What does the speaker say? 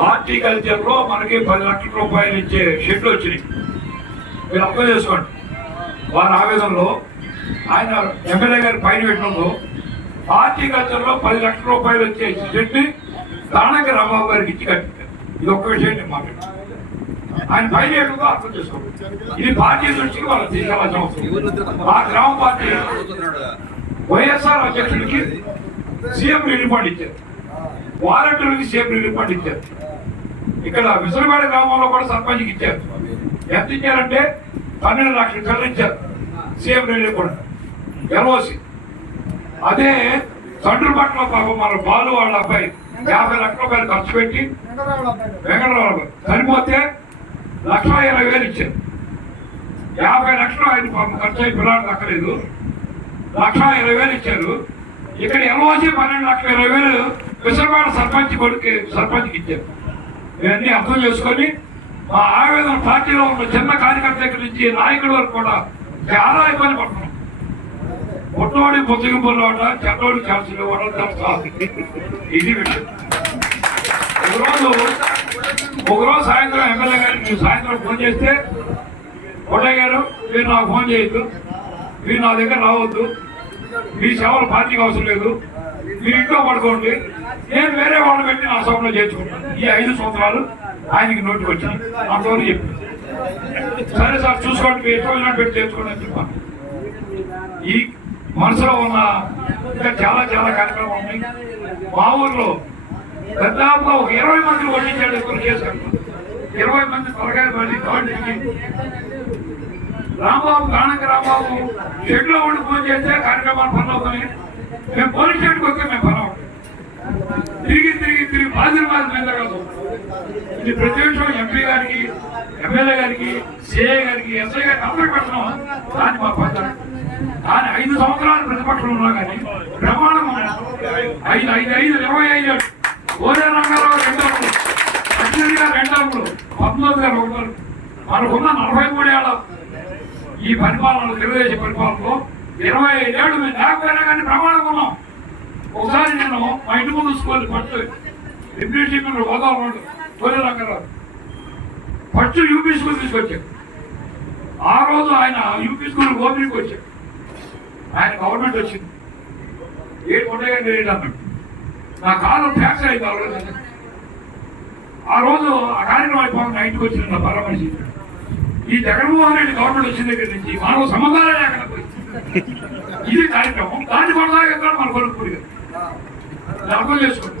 హార్టికల్చర్లో మనకి పది లక్షల రూపాయలు ఇచ్చే షెడ్లు వచ్చినాయి. మీరు అర్థం చేసుకోండి. వారి ఆవేదనలో ఆయన ఎమ్మెల్యే గారి పైన పెట్టడంలో హార్టికల్చర్లో పది లక్షల రూపాయలు వచ్చే షెడ్ని దానకి రాంబాబు గారికి ఇచ్చి కట్టించారు. ఇది ఒక్క విషయం నేను ఆయన పైన ఏడుగా అర్థం చేసుకోండి. ఇది పార్టీ దృష్టికి వాళ్ళు తీసుకోవాల్సిన అవసరం ఆ గ్రామ పార్టీ వైఎస్ఆర్ అధ్యక్షుడికి సీఎం రిలీఫ్ ఫండ్ ఇచ్చారు వాలంటీర్లకి సీఎం రిలీఫ్ ఫండ్ ఇచ్చారు. ఇక్కడ విసరవాడ గ్రామంలో కూడా సర్పంచ్కి ఇచ్చారు. ఎంత ఇచ్చారంటే పన్నెండు లక్షల కళ్ళు ఇచ్చారు. సీఎం రెడ్డి కూడా. ఎల్ఓసి. అదే తండ్రి పట్ల పాపం మన బాలు వాళ్ళ అబ్బాయి. యాభై లక్షల రూపాయలు ఖర్చు పెట్టి వెంకటరావు చనిపోతే లక్ష ఇరవై వేలు ఇచ్చారు. యాభై లక్షలు ఆయన పాపం ఖర్చు అయి పిల్లలు దక్కలేదు. లక్ష ఇరవై వేలు ఇచ్చారు. ఇక్కడ ఎల్ఓసి పన్నెండు లక్షల ఇరవై వేలు విసరవాడ సర్పంచ్ కొడుకు సర్పంచ్కి ఇచ్చారు. ఇవన్నీ అర్థం చేసుకొని మా ఆవేదన పార్టీలో ఉన్న చిన్న కార్యకర్త దగ్గర నుంచి నాయకుల వరకు కూడా చాలా ఇబ్బంది పడుతున్నాం పుట్టవాడి బుద్ధిగింపులు వాడ చెడ్డోడి ఛాన్సులు వాడ తెలుసా ఇది విషయం. ఒకరోజు ఒకరోజు సాయంత్రం ఎమ్మెల్యే గారికి మీరు సాయంత్రం ఫోన్ చేస్తే కోటయ్య గారు మీరు నాకు ఫోన్ చేయొద్దు. మీరు నా దగ్గర రావద్దు. మీ సేవలు పార్టీకి అవసరం లేదు. మీరు ఇంట్లో పడుకోండి. నేను వేరే వాళ్ళు పెట్టి నా సభలో చేర్చుకుంటాను. ఈ ఐదు సంవత్సరాలు ఆయనకి నోటికి వచ్చింది. అంతవరకు చెప్పి సరే సార్ చూసుకోండి. మీ ఇష్టం పెట్టి చేర్చుకోండి అని చెప్పాను. ఈ మనసులో ఉన్న ఇంకా చాలా చాలా కార్యక్రమాలు ఉన్నాయి. మా ఊర్లో దాదాపుగా ఒక ఇరవై మందిని వడ్డించాడు ఎక్కువ చేశారు ఇరవై మంది త్వరగా పడి గవర్నమెంట్కి రాంబాబు కానక రాంబాబు షెడ్లో ఉండి ఫోన్ చేస్తే కార్యక్రమాలు పనులు అవుతున్నాయి. మేము పోలీస్ స్టేషన్కి వస్తే మేము ఇది ప్రతి బాధ్యత మీద ఎంపీ గారికి ఎమ్మెల్యే గారికి సిఐ గారికి ఎస్ఐ గారికి అందరికి పెడుతున్నాం దాన్ని మా బాధ్యత. దాని ఐదు సంవత్సరాలు ప్రతిపక్షం ఉన్నా కానీ ప్రమాణం ఐదు ఐదు ఐదు ఇరవై ఐదు. ఏడు ఓరే రంగారావు రెండప్పుడు అర్జున్ గారు రెండప్పుడు పంతొమ్మిది గారు ఒకరు మనకున్న నలభై మూడేళ్ళ ఈ పరిపాలన తెలుగుదేశం పరిపాలనలో ఇరవై ఐదేళ్ళు మేము లేకపోయినా కానీ ప్రమాణం ఉన్నాం. ఒకసారి నేను మా ఇంటి ముందు స్కూల్ పట్టు ఎంపీసీ చీఫ్ గోదావరి తొలి రంగారావు ఫస్ట్ యూపీ స్కూల్ తీసుకొచ్చాడు. ఆ రోజు ఆయన యూపీ స్కూల్ గోపికి వచ్చాడు. ఆయన గవర్నమెంట్ వచ్చింది. ఏడు కొండగా తెలియదు అన్నాడు. నా కాలం ఫ్యాక్చర్ అయింది ఆ రోజు ఆ రోజు ఆ కార్యక్రమం అయిపోయి నా వచ్చిన నా పరమనిషి ఈ జగన్మోహన్ రెడ్డి గవర్నమెంట్ వచ్చిన దగ్గర నుంచి మానవ సంబంధాలే లేకుండా పోయింది. ఇది కార్యక్రమం. దాన్ని కొనసాగిస్తాడు మన కొనుక్కుడిగా అర్థం చేసుకోండి.